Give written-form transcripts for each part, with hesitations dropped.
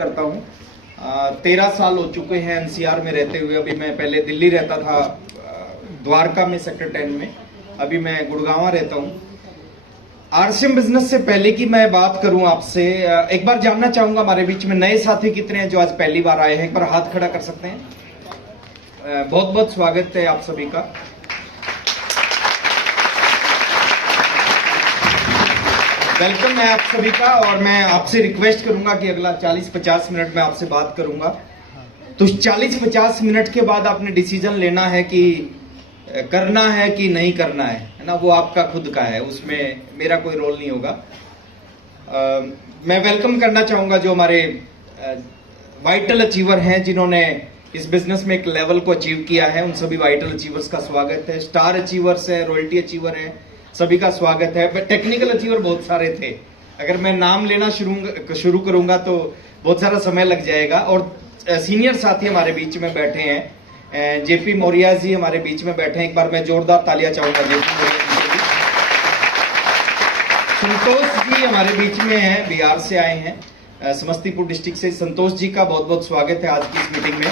करता हूँ। 13 साल हो चुके हैं एनसीआर में रहते हुए। अभी मैं पहले दिल्ली रहता था, द्वारका में सेक्टर 10 में। अभी मैं गुड़गांव रहता हूँ। आरसीएम बिजनेस से पहले की मैं बात करूं आपसे, एक बार जानना चाहूंगा हमारे बीच में नए साथी कितने हैं जो आज पहली बार आए हैं। एक बार हाथ खड़ा कर सकते हैं। बहुत बहुत स्वागत है आप सभी का। वेलकम है आप सभी का। और मैं आपसे रिक्वेस्ट करूंगा कि अगला 40-50 मिनट में आपसे बात करूंगा। तो 40-50 मिनट के बाद आपने डिसीजन लेना है कि करना है कि नहीं करना है ना, वो आपका खुद का है, उसमें मेरा कोई रोल नहीं होगा। मैं वेलकम करना चाहूंगा जो हमारे वाइटल अचीवर हैं, जिन्होंने इस बिजनेस में एक लेवल को अचीव किया है। उन सभी वाइटल अचीवर्स का स्वागत है। स्टार अचीवर्स है, रॉयल्टी अचीवर है, सभी का स्वागत है। टेक्निकल अचीवर बहुत सारे थे, अगर मैं नाम लेना शुरू करूंगा तो बहुत सारा समय लग जाएगा। और सीनियर साथी हमारे बीच में बैठे हैं। जेपी मौर्या जी हमारे बीच में बैठे हैं। एक बार मैं जोरदार तालियां चाहूंगा जेपी मौर्या जी के लिए। संतोष जी हमारे बीच में हैं, बिहार से आए हैं, समस्तीपुर डिस्ट्रिक्ट से। संतोष जी का बहुत बहुत स्वागत है आज की इस मीटिंग में।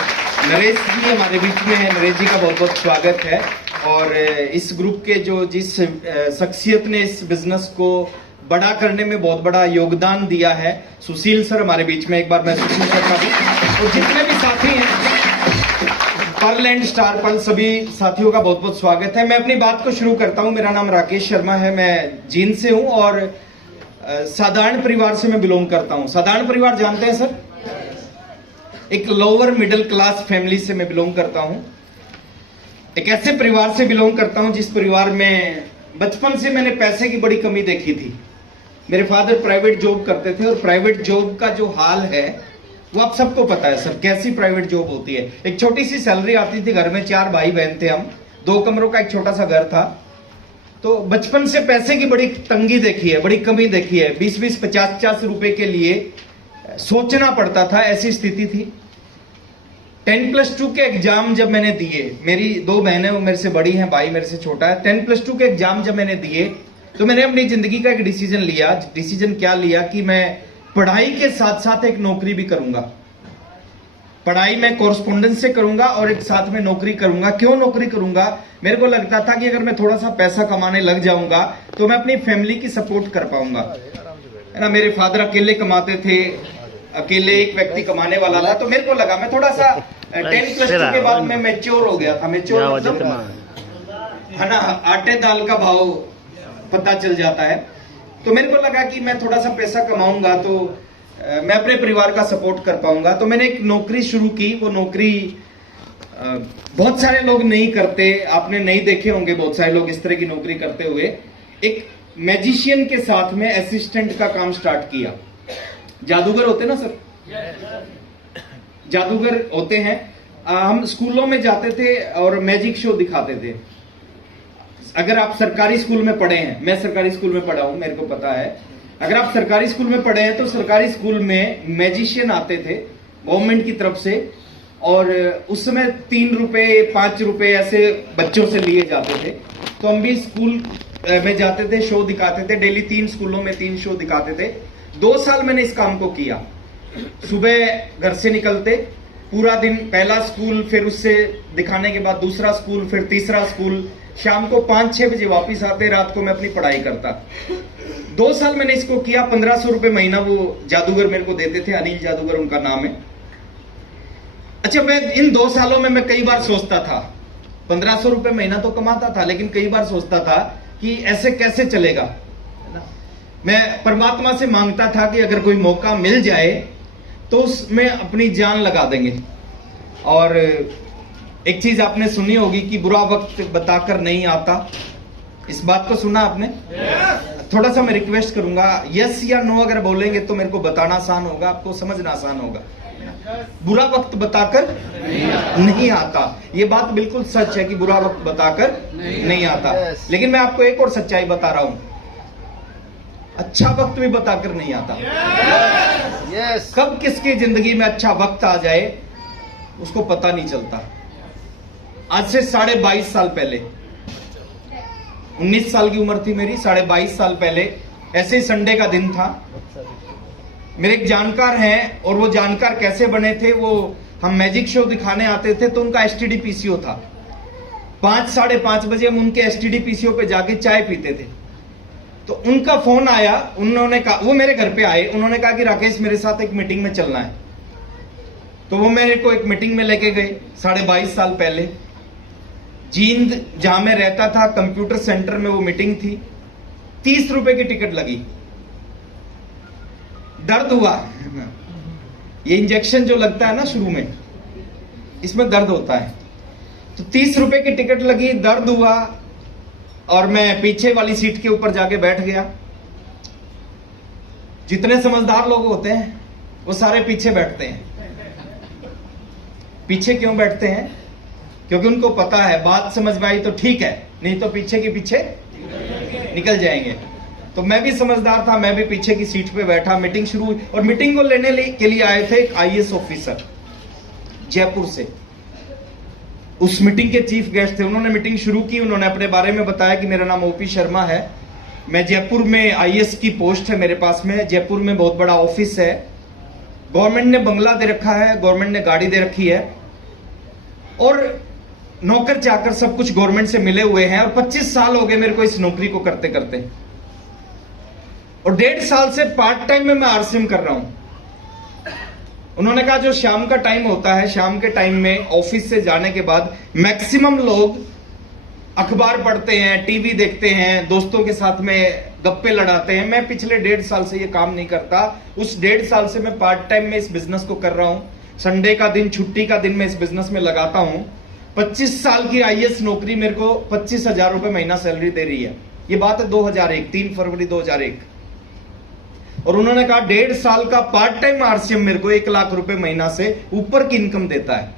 नरेश जी हमारे बीच में है, नरेश जी का बहुत बहुत स्वागत है। और इस ग्रुप के जो जिस शख्सियत ने इस बिजनेस को बड़ा करने में बहुत बड़ा योगदान दिया है, सुशील सर हमारे बीच में। एक बार मैं सुशील सर का भी, और जितने भी साथी हैं, पर्ल एंड स्टार पर्ल, सभी साथियों का बहुत बहुत स्वागत है। मैं अपनी बात को शुरू करता हूं। मेरा नाम राकेश शर्मा है, मैं जींद से हूं और साधारण परिवार से मैं बिलोंग करता हूं। साधारण परिवार जानते हैं सर? एक लोअर मिडिल क्लास फैमिली से मैं बिलोंग करता हूं। एक ऐसे परिवार से बिलोंग करता हूं जिस परिवार में बचपन से मैंने पैसे की बड़ी कमी देखी थी। मेरे फादर प्राइवेट जॉब करते थे, और प्राइवेट जॉब का जो हाल है वो आप सबको पता है सर, कैसी प्राइवेट जॉब होती है। एक छोटी सी सैलरी आती थी, घर में 4 भाई बहन थे हम, 2 कमरों का एक छोटा सा घर था। तो बचपन से पैसे की बड़ी तंगी देखी है, बड़ी कमी देखी है। 20-20, 50-50 रुपए के लिए सोचना पड़ता था, ऐसी स्थिति थी। 10+2 के एग्जाम जब मैंने दिए, मेरी 2 बहनें वो मेरे से बड़ी हैं, भाई मेरे से छोटा है। 10+2 के एग्जाम जब मैंने दिए तो मैंने अपनी जिंदगी का एक डिसीजन लिया। डिसीजन क्या लिया कि मैं पढ़ाई के साथ साथ एक नौकरी भी करूंगा। पढ़ाई में कॉरस्पॉन्डेंस से करूंगा और एक साथ में नौकरी करूंगा। क्यों नौकरी करूंगा? मेरे को लगता था कि अगर मैं थोड़ा सा पैसा कमाने लग जाऊंगा तो मैं अपनी फैमिली की सपोर्ट कर पाऊंगा, है ना। मेरे फादर अकेले कमाते थे, अकेले एक व्यक्ति कमाने वाला था। तो मेरे को लगा मैं थोड़ा सा 10+2 के बाद मैं मैच्योर हो गया था। मैच्योर मतलब है ना, आटे दाल का भाव पता चल जाता है। तो मेरे को लगा कि मैं थोड़ा सा पैसा कमाऊंगा तो मैं अपने परिवार का सपोर्ट कर पाऊंगा। तो मैंने एक नौकरी शुरू की। वो नौकरी बहुत सारे लोग नहीं करते, आपने नहीं देखे होंगे बहुत सारे लोग इस तरह की नौकरी करते हुए। एक मैजिशियन के साथ में असिस्टेंट का काम स्टार्ट किया। जादूगर होते ना सर, जादूगर होते हैं। हम स्कूलों में जाते थे और मैजिक शो दिखाते थे। अगर आप सरकारी स्कूल में पढ़े हैं, मैं सरकारी स्कूल में पढ़ा हूं, मेरे को पता है। अगर आप सरकारी स्कूल में पढ़े हैं तो सरकारी स्कूल में मैजिशियन आते थे गवर्नमेंट की तरफ से, और उस समय 3 रुपए 5 रुपए ऐसे बच्चों से लिए जाते थे। तो हम भी स्कूल में जाते थे, शो दिखाते थे। डेली 3 स्कूलों में 3 शो दिखाते थे। 2 साल मैंने इस काम को किया। सुबह घर से निकलते, पूरा दिन पहला स्कूल, फिर उससे दिखाने के बाद दूसरा स्कूल, फिर तीसरा स्कूल, शाम को 5-6 बजे वापिस आते, रात को मैं अपनी पढ़ाई करता। 2 साल मैंने इसको किया। 1500 रुपए महीना वो जादूगर मेरे को देते थे, अनिल जादूगर उनका नाम है। अच्छा, मैं इन 2 सालों में मैं कई बार सोचता था, 1500 रुपए महीना तो कमाता था, लेकिन कई बार सोचता था कि ऐसे कैसे चलेगा। मैं परमात्मा से मांगता था कि अगर कोई मौका मिल जाए तो उसमें अपनी जान लगा देंगे। और एक चीज आपने सुनी होगी कि बुरा वक्त बताकर नहीं आता। इस बात को सुना आपने? थोड़ा सा मैं रिक्वेस्ट करूंगा, यस या नो अगर बोलेंगे तो मेरे को बताना आसान होगा, आपको समझना आसान होगा। बुरा वक्त बताकर नहीं आता, ये बात बिल्कुल सच है कि बुरा वक्त बताकर नहीं आता। लेकिन मैं आपको एक और सच्चाई बता रहा हूं, अच्छा वक्त भी बताकर नहीं आता। कब किसकी जिंदगी में अच्छा वक्त आ जाए उसको पता नहीं चलता। आज से 22.5 साल पहले, 19 साल की उम्र थी मेरी, 22.5 साल पहले ऐसे ही संडे का दिन था। मेरे एक जानकार हैं, और वो जानकार कैसे बने थे, वो हम मैजिक शो दिखाने आते थे तो उनका एसटीडी पीसीओ था। 5 साढ़े 5 बजे हम उनके एसटीडी पीसीओ पे जाके चाय पीते थे, तो उनका फोन आया। उन्होंने कहा, वो मेरे घर पे आए, उन्होंने कहा कि राकेश मेरे साथ एक मीटिंग में चलना है। तो वो मेरे को एक मीटिंग में लेके गए 22.5 साल पहले। जींद जहां मैं रहता था, कंप्यूटर सेंटर में वो मीटिंग थी। 30 रुपए की टिकट लगी। दर्द हुआ। ये इंजेक्शन जो लगता है ना शुरू में, इसमें दर्द होता है। तो 30 रुपए की टिकट लगी, दर्द हुआ, और मैं पीछे वाली सीट के ऊपर जाके बैठ गया। जितने समझदार लोग होते हैं वो सारे पीछे बैठते हैं। पीछे क्यों बैठते हैं? क्योंकि उनको पता है बात समझ में आई तो ठीक है, नहीं तो पीछे के पीछे निकल जाएंगे। तो मैं भी समझदार था, मैं भी पीछे की सीट पे बैठा। मीटिंग शुरू हुई, और मीटिंग को लेने के लिए आए थे एक आईएएस ऑफिसर जयपुर से। उस मीटिंग के चीफ गेस्ट थे। उन्होंने मीटिंग शुरू की, उन्होंने अपने बारे में बताया कि मेरा नाम ओपी शर्मा है, मैं जयपुर में आईएएस की पोस्ट है मेरे पास में, जयपुर में बहुत बड़ा ऑफिस है, गवर्नमेंट ने बंगला दे रखा है, गवर्नमेंट ने गाड़ी दे रखी है, और नौकर चाकर सब कुछ गवर्नमेंट से मिले हुए हैं, और 25 साल हो गए मेरे को इस नौकरी को करते करते, और 1.5 साल से पार्ट टाइम में मैं आरसीएम कर रहा हूं। उन्होंने कहा जो शाम का टाइम होता है, शाम के टाइम में ऑफिस से जाने के बाद मैक्सिमम लोग अखबार पढ़ते हैं, टीवी देखते हैं, दोस्तों के साथ में गप्पे लड़ाते हैं। मैं पिछले 1.5 साल से ये काम नहीं करता। उस 1.5 साल से मैं पार्ट टाइम में इस बिजनेस को कर रहा हूं। संडे का दिन, छुट्टी का दिन मैं इस बिजनेस में लगाता हूं। 25 साल की आईएएस नौकरी मेरे को 25,000 रुपए महीना सैलरी दे रही है। ये बात है 2001, 3 फरवरी 2001। और उन्होंने कहा 1.5 साल का पार्ट टाइम आरसीएम मेरे को 1 लाख रुपए महीना से ऊपर की इनकम देता है।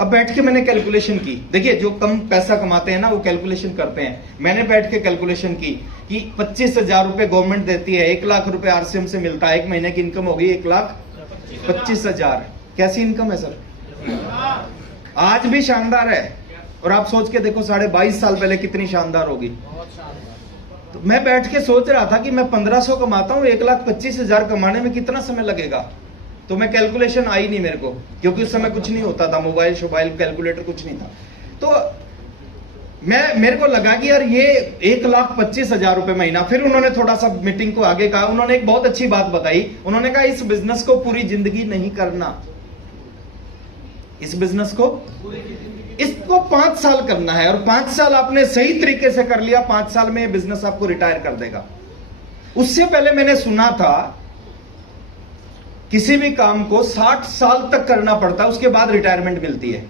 अब बैठ के मैंने कैलकुलेशन की। देखिए, जो कम पैसा कमाते हैं ना वो कैलकुलेशन करते हैं। मैंने बैठ के कैलकुलेशन की कि 25,000 रुपए गवर्नमेंट देती है, 1 लाख रुपए आरसीएम से मिलता है, 1 महीने की इनकम होगी 1,25,000। कैसी इनकम है सर? आज भी शानदार है, और आप सोच के देखो 22.5 साल पहले कितनी शानदार होगी। तो मैं बैठ के सोच रहा था कि मैं 1500 कमाता हूं, 1,25,000 कमाने में कितना समय लगेगा। तो मैं कैलकुलेशन आई नहीं मेरे को, क्योंकि उस समय कुछ नहीं होता था, मोबाइल शोबाइल कैलकुलेटर कुछ नहीं था। तो मेरे को लगा कि यार ये 1,25,000 रुपए महीना। फिर उन्होंने थोड़ा सा मीटिंग को आगे कहा, उन्होंने एक बहुत अच्छी बात बताई। उन्होंने कहा इस बिजनेस को पूरी जिंदगी नहीं करना, इस बिजनेस को इसको 5 साल करना है, और 5 साल आपने सही तरीके से कर लिया, 5 साल में ये बिजनेस आपको रिटायर कर देगा। उससे पहले मैंने सुना था किसी भी काम को 60 साल तक करना पड़ता है, उसके बाद रिटायरमेंट मिलती है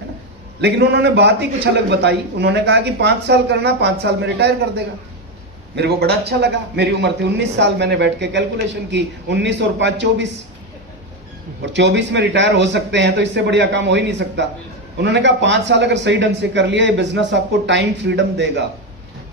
ना। लेकिन उन्होंने बात ही कुछ अलग बताई। उन्होंने कहा कि 5 साल करना, 5 साल में रिटायर कर देगा। मेरे को बड़ा अच्छा लगा। मेरी उम्र थी 19 साल। मैंने बैठ के कैलकुलेशन की, 19 और 5 24, और 24 में रिटायर हो सकते हैं, तो इससे बढ़िया काम हो ही नहीं सकता। उन्होंने कहा 5 साल अगर सही ढंग से कर लिया, ये बिजनेस आपको टाइम फ्रीडम देगा,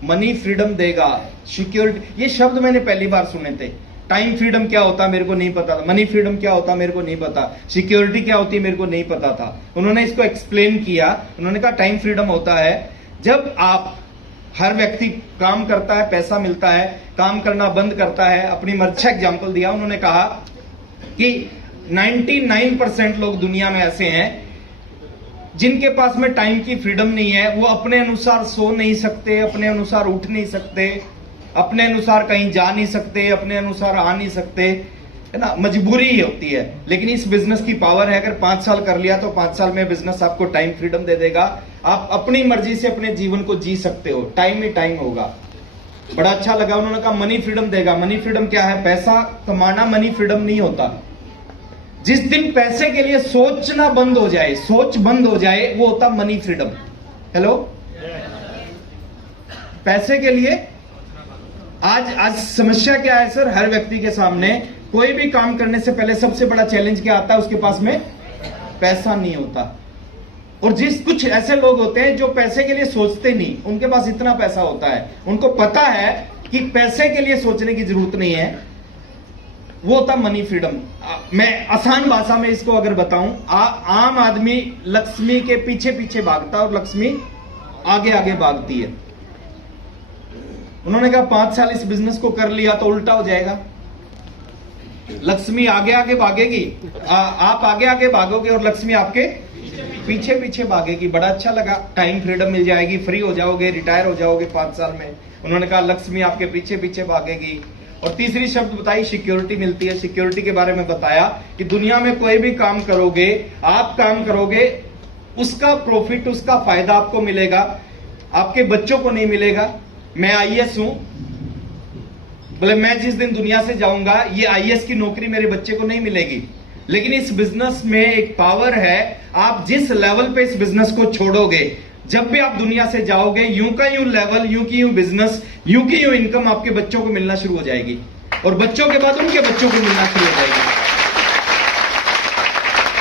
मनी फ्रीडम देगा, सिक्योरिटी। ये शब्द मैंने पहली बार सुने थे। टाइम फ्रीडम क्या होता मेरे को नहीं पता था, मनी फ्रीडम क्या होता मेरे को नहीं पता, सिक्योरिटी क्या होती मेरे को नहीं पता था। उन्होंने इसको एक्सप्लेन किया। उन्होंने कहा टाइम फ्रीडम होता है जब आप, हर व्यक्ति काम करता है, पैसा मिलता है, काम करना बंद करता है, अपनी मर्जी। एग्जाम्पल दिया उन्होंने, कहा कि 99% लोग दुनिया में ऐसे हैं जिनके पास में टाइम की फ्रीडम नहीं है। वो अपने अनुसार सो नहीं सकते, अपने अनुसार उठ नहीं सकते, अपने अनुसार कहीं जा नहीं सकते, अपने अनुसार आ नहीं सकते, है ना, मजबूरी ही होती है। लेकिन इस बिजनेस की पावर है, अगर 5 साल कर लिया तो 5 साल में बिजनेस आपको टाइम फ्रीडम दे देगा। आप अपनी मर्जी से अपने जीवन को जी सकते हो, टाइम ही टाइम होगा। बड़ा अच्छा लगा। उन्होंने कहा मनी फ्रीडम देगा। मनी फ्रीडम क्या है? पैसा कमाना मनी फ्रीडम नहीं होता। जिस दिन पैसे के लिए सोचना बंद हो जाए, सोच बंद हो जाए, वो होता मनी फ्रीडम। हेलो, पैसे के लिए आज समस्या क्या है सर? हर व्यक्ति के सामने कोई भी काम करने से पहले सबसे बड़ा चैलेंज क्या आता है? उसके पास में पैसा नहीं होता। और कुछ ऐसे लोग होते हैं जो पैसे के लिए सोचते नहीं, उनके पास इतना पैसा होता है, उनको पता है कि पैसे के लिए सोचने की जरूरत नहीं है, वो होता मनी फ्रीडम। मैं आसान भाषा में इसको अगर बताऊं, आम आदमी लक्ष्मी के पीछे पीछे भागता और लक्ष्मी आगे आगे भागती है। उन्होंने कहा 5 साल इस बिजनेस को कर लिया तो उल्टा हो जाएगा। लक्ष्मी आगे आगे भागेगी, आप आगे आगे भागोगे और लक्ष्मी आपके पीछे पीछे भागेगी। बड़ा अच्छा लगा, टाइम फ्रीडम मिल जाएगी, फ्री हो जाओगे, रिटायर हो जाओगे 5 साल में। उन्होंने कहा लक्ष्मी आपके पीछे पीछे भागेगी। और तीसरी शब्द बताई, सिक्योरिटी मिलती है। सिक्योरिटी के बारे में बताया कि दुनिया में कोई भी काम करोगे, आप काम करोगे, उसका प्रॉफिट, उसका फायदा आपको मिलेगा, आपके बच्चों को नहीं मिलेगा। मैं आईएएस हूं, बोले मैं जिस दिन दुनिया से जाऊंगा ये आईएएस की नौकरी मेरे बच्चे को नहीं मिलेगी, लेकिन इस बिजनेस में एक पावर है। आप जिस लेवल पे इस बिजनेस को छोड़ोगे, जब भी आप दुनिया से जाओगे, यूं का यूं लेवल, यूं की यूं बिजनेस, यूं की यूं इनकम आपके बच्चों को मिलना शुरू हो जाएगी, और बच्चों के बाद उनके बच्चों को मिलना शुरू हो जाएगी।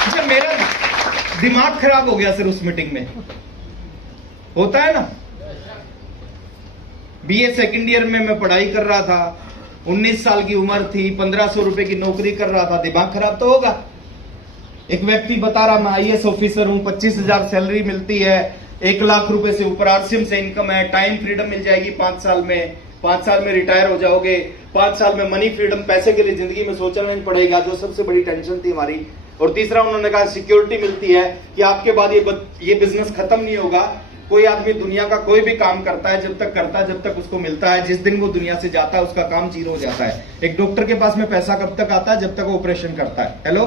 अच्छा, मेरा दिमाग खराब हो गया सर उस मीटिंग में। होता है ना, बीए सेकंड ईयर में मैं पढ़ाई कर रहा था, 19 साल की उम्र थी, 1500 रुपए की नौकरी कर रहा था, दिमाग खराब तो होगा। एक व्यक्ति बता रहा मैं आईएएस ऑफिसर हूं, 25,000 सैलरी मिलती है, 1 लाख रुपए से ऊपर आरसीएम से इनकम है, टाइम फ्रीडम मिल जाएगी 5 साल में, 5 साल में रिटायर हो जाओगे, 5 साल में मनी फ्रीडम, पैसे के लिए जिंदगी में सोचना नहीं पड़ेगा, जो सबसे बड़ी टेंशन थी हमारी। और तीसरा उन्होंने कहा सिक्योरिटी मिलती है कि आपके बाद ये बिजनेस खत्म नहीं होगा। कोई आदमी दुनिया का कोई भी काम करता है, जब तक करता है जब तक उसको मिलता है, जिस दिन वो दुनिया से जाता है उसका काम जीरो हो जाता है। एक डॉक्टर के पास में पैसा कब तक आता है? जब तक वो ऑपरेशन करता है। हेलो,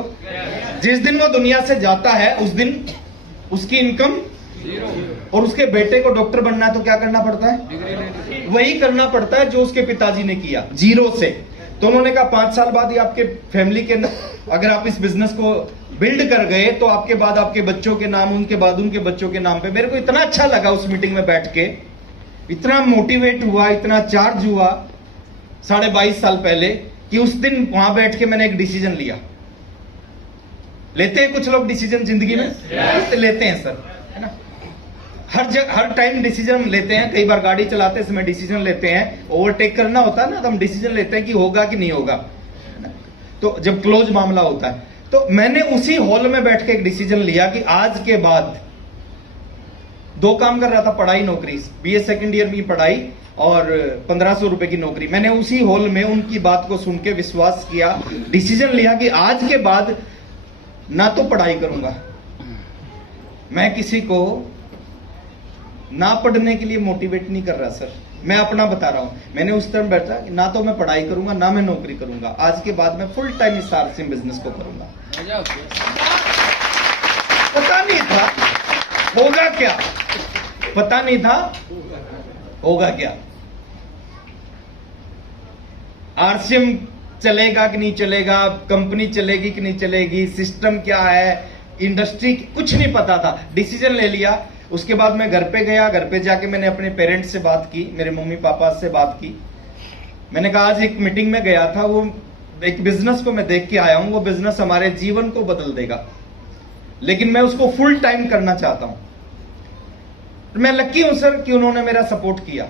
जिस दिन वो दुनिया से जाता है उस दिन उसकी इनकम जीरो। और उसके बेटे को डॉक्टर बनना है तो क्या करना पड़ता है? वही करना पड़ता है जो उसके पिताजी ने किया, जीरो से। तो उन्होंने कहा 5 साल बाद ही आपके फैमिली के, अगर आप इस बिजनेस को बिल्ड कर गए तो आपके बाद आपके बच्चों के नाम, उनके बाद उनके बच्चों के नाम पे। मेरे को इतना अच्छा लगा उस मीटिंग में बैठ के, इतना मोटिवेट हुआ, इतना चार्ज हुआ 22.5 साल पहले, कि उस दिन वहां बैठ के मैंने एक डिसीजन लिया। लेते हैं कुछ लोग डिसीजन जिंदगी में? लेते हैं सर, है ना। हर टाइम डिसीजन लेते हैं। कई बार गाड़ी चलाते समय डिसीजन लेते हैं, ओवरटेक करना होता है ना, तो हम डिसीजन लेते हैं कि होगा कि नहीं होगा, तो जब क्लोज मामला होता है। तो मैंने उसी हॉल में बैठ के एक डिसीजन लिया कि आज के बाद 2 काम कर रहा था, पढ़ाई नौकरी, बीए सेकंड ईयर में पढ़ाई और 1500 रुपए की नौकरी। मैंने उसी हॉल में उनकी बात को सुन के विश्वास किया, डिसीजन लिया कि आज के बाद ना तो पढ़ाई करूंगा, मैं किसी को ना पढ़ने के लिए मोटिवेट नहीं कर रहा सर, मैं अपना बता रहा हूं। मैंने उस टाइम बैठा कि ना तो मैं पढ़ाई करूंगा ना मैं नौकरी करूंगा, आज के बाद मैं फुल टाइम इस आरसीएम बिजनेस को करूंगा। पता नहीं था होगा क्या, पता नहीं था होगा क्या, आरसीएम चलेगा कि नहीं चलेगा, कंपनी चलेगी कि नहीं चलेगी, सिस्टम क्या है, इंडस्ट्री, कुछ नहीं पता था। डिसीजन ले लिया। उसके बाद मैं घर पे गया, घर पे जाके मैंने अपने पेरेंट्स से बात की, मेरे मम्मी पापा से बात की। मैंने कहा आज एक मीटिंग में गया था, वो एक बिजनेस को मैं देख के आया हूं, वो बिजनेस हमारे जीवन को बदल देगा, लेकिन मैं उसको फुल टाइम करना चाहता हूं। मैं लकी हूं सर कि उन्होंने मेरा सपोर्ट किया,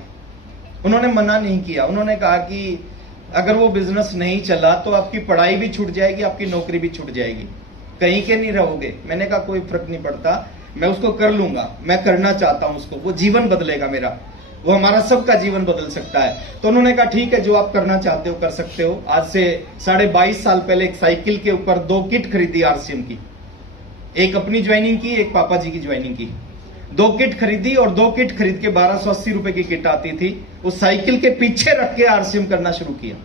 उन्होंने मना नहीं किया। उन्होंने कहा कि अगर वो बिजनेस नहीं चला तो आपकी पढ़ाई भी छूट जाएगी, आपकी नौकरी भी छूट जाएगी, कहीं के नहीं रहोगे। मैंने कहा कोई फर्क नहीं पड़ता, मैं उसको कर लूंगा, मैं करना चाहता हूं उसको, वो जीवन बदलेगा मेरा, वो हमारा सबका जीवन बदल सकता है। तो उन्होंने कहा ठीक है, जो आप करना चाहते हो कर सकते हो। आज से 22.5 साल पहले एक साइकिल के ऊपर 2 किट खरीदी आरसीएम की, एक अपनी ज्वाइनिंग की, एक पापा जी की ज्वाइनिंग की। 2 किट खरीदी और 2 किट खरीद के 1280 रुपए की किट आती थी, उस साइकिल के पीछे रख के आरसीएम करना शुरू किया।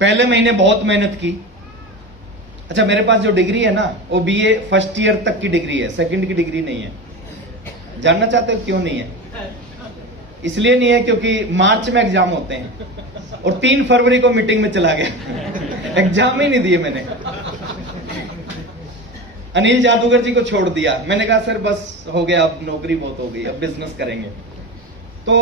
पहले महीने बहुत मेहनत की। अच्छा, मेरे पास जो डिग्री है ना वो बीए फर्स्ट ईयर तक की डिग्री है, सेकंड की डिग्री नहीं है। जानना चाहते हो क्यों नहीं है? इसलिए नहीं है क्योंकि मार्च में एग्जाम होते हैं और 3 फरवरी को मीटिंग में चला गया एग्जाम ही नहीं दिए मैंने। अनिल जादूगर जी को छोड़ दिया, मैंने कहा सर बस हो गया, अब नौकरी बहुत हो गई, अब बिजनेस करेंगे। तो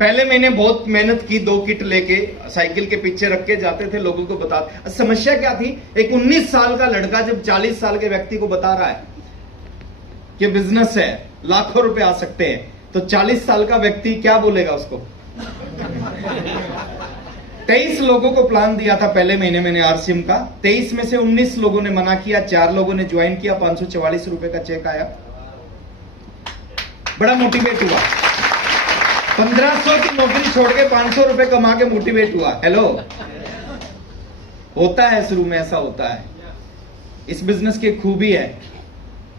पहले मैंने बहुत मेहनत की, 2 किट लेके साइकिल के पीछे रख के जाते थे, लोगों को बता। समस्या क्या थी, एक 19 साल का लड़का जब 40 साल के व्यक्ति को बता रहा है कि बिजनेस है, लाखों रुपए आ सकते हैं, तो 40 साल का व्यक्ति क्या बोलेगा उसको? 23 लोगों को प्लान दिया था पहले महीने मैंने आरसीएम का, 23 में से 19 लोगों ने मना किया, 4 लोगों ने ज्वाइन किया, 544 रुपए का चेक आया। बड़ा मोटिवेट हुआ। 1500 की नौकरी छोड़ के 500 रुपए कमा के मोटिवेट हुआ। हेलो, होता है शुरू में, ऐसा होता है। इस बिजनेस की खूबी है,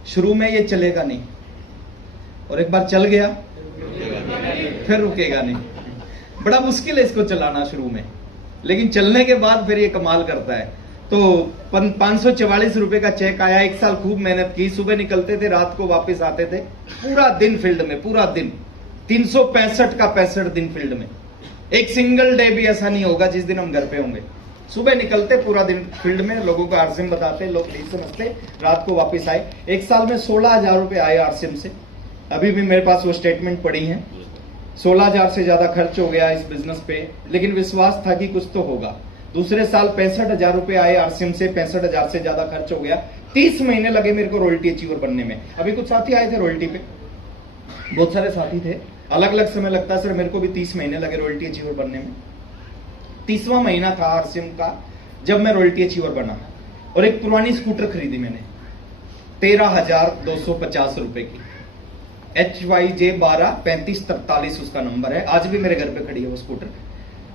शुरू में ये चलेगा नहीं, और एक बार चल गया फिर रुकेगा नहीं। बड़ा मुश्किल है इसको चलाना शुरू में, लेकिन चलने के बाद फिर ये कमाल करता है। तो 544 रुपए का चेक आया। एक साल खूब मेहनत की, सुबह निकलते थे, रात को वापस आते थे, पूरा दिन फील्ड में, पूरा दिन 365 का 65 दिन फील्ड में। एक सिंगल डे भी ऐसा नहीं होगा जिस दिन हम घर पे होंगे। सुबह निकलते, पूरा दिन फील्ड में, लोगों को आरसीएम बताते, लोग नहीं समझते, रात को वापस आए। एक साल में 16,000 रुपए आए आरसीएम से। अभी भी मेरे पास वो स्टेटमेंट पड़ी है। 16,000 से ज्यादा खर्च हो गया इस बिजनेस पे, लेकिन विश्वास था कि कुछ तो होगा। दूसरे साल 65,000 रुपए आए आरसीएम से, 65,000 से ज्यादा खर्च हो गया। 30 महीने लगे मेरे को रॉयल्टी अचीवर बनने में। अभी कुछ साथी आए थे रॉयल्टी पे, बहुत सारे साथी थे, अलग अलग समय लगता है सर, मेरे को भी 30 महीने लगे रॉयल्टी अचीवर बनने में। 30वां महीना था आरसीएम का जब मैं रॉयल्टी अचीवर बना, और एक पुरानी स्कूटर खरीदी मैंने 13,250 रुपए की, HYJ 12 3543 उसका नंबर है। आज भी मेरे घर पे खड़ी है वो स्कूटर।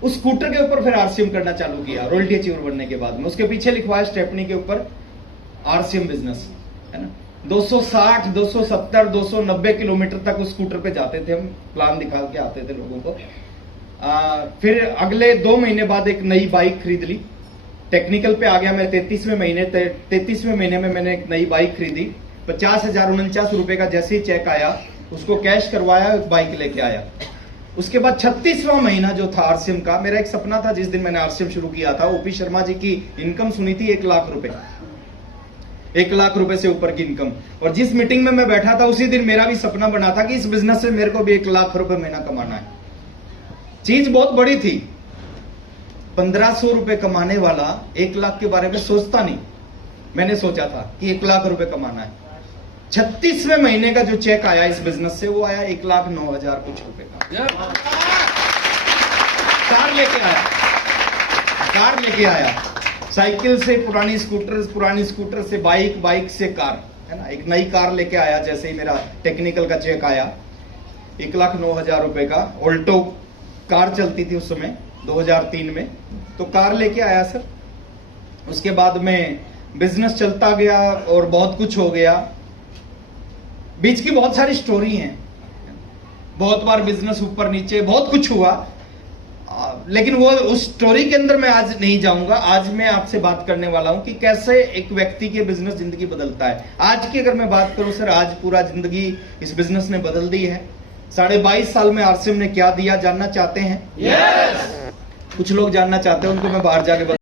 उस स्कूटर के ऊपर फिर आरसीएम करना चालू किया रॉयल्टी अचीवर बनने के बाद में। उसके पीछे लिखवाया स्टेपनी के ऊपर आरसीएम बिजनेस, है ना। 260, 270, 290 किलोमीटर तक उस स्कूटर पे जाते थे हम, प्लान दिखा के आते थे लोगों को। फिर अगले 2 महीने बाद एक नई बाइक खरीद ली, टेक्निकल पे आ गया मैं। 33वें महीने में मैंने एक नई बाइक खरीदी। 50,049 रुपए का जैसे ही चेक आया, उसको कैश करवाया, बाइक लेके आया। उसके बाद 36वां महीना जो था आरसीएम का, मेरा एक सपना था जिस दिन मैंने आरसीएम शुरू किया था। ओपी शर्मा जी की इनकम सुनी थी 1 लाख रुपए, 1 लाख रुपए से ऊपर की इनकम। और जिस मीटिंग में मैं बैठा था उसी दिन मेरा भी सपना बना था कि इस बिजनेस से मेरे को भी 1 लाख रुपए महीना कमाना है। चीज बहुत बड़ी थी। 1500 रुपए कमाने वाला 1 लाख के बारे में सोचता नहीं। मैंने सोचा था कि 1 लाख रुपए कमाना है। 36वें महीने का जो चेक आया इस बिजनेस से, वो आया 1,09,000 कुछ रुपए का। कार लेके आया, साइकिल से पुरानी स्कूटर से बाइक, बाइक से कार, है ना। एक नई कार लेके आया जैसे ही मेरा टेक्निकल का चेक आया। 1,09,000 रुपए का ऑल्टो कार चलती थी उस समय 2003 में, तो कार लेके आया सर। उसके बाद में बिजनेस चलता गया और बहुत कुछ हो गया। बीच की बहुत सारी स्टोरी हैं, बहुत बार बिजनेस ऊपर नीचे, बहुत कुछ हुआ, लेकिन वो उस स्टोरी के अंदर मैं आज नहीं जाऊंगा। आज मैं आपसे बात करने वाला हूं कि कैसे एक व्यक्ति की बिजनेस जिंदगी बदलता है। आज की अगर मैं बात करूं सर, आज पूरा जिंदगी इस बिजनेस ने बदल दी है। 22.5 साल में आरसीएम ने क्या दिया, जानना चाहते हैं? कुछ लोग जानना चाहते हैं, उनको मैं बाहर जाके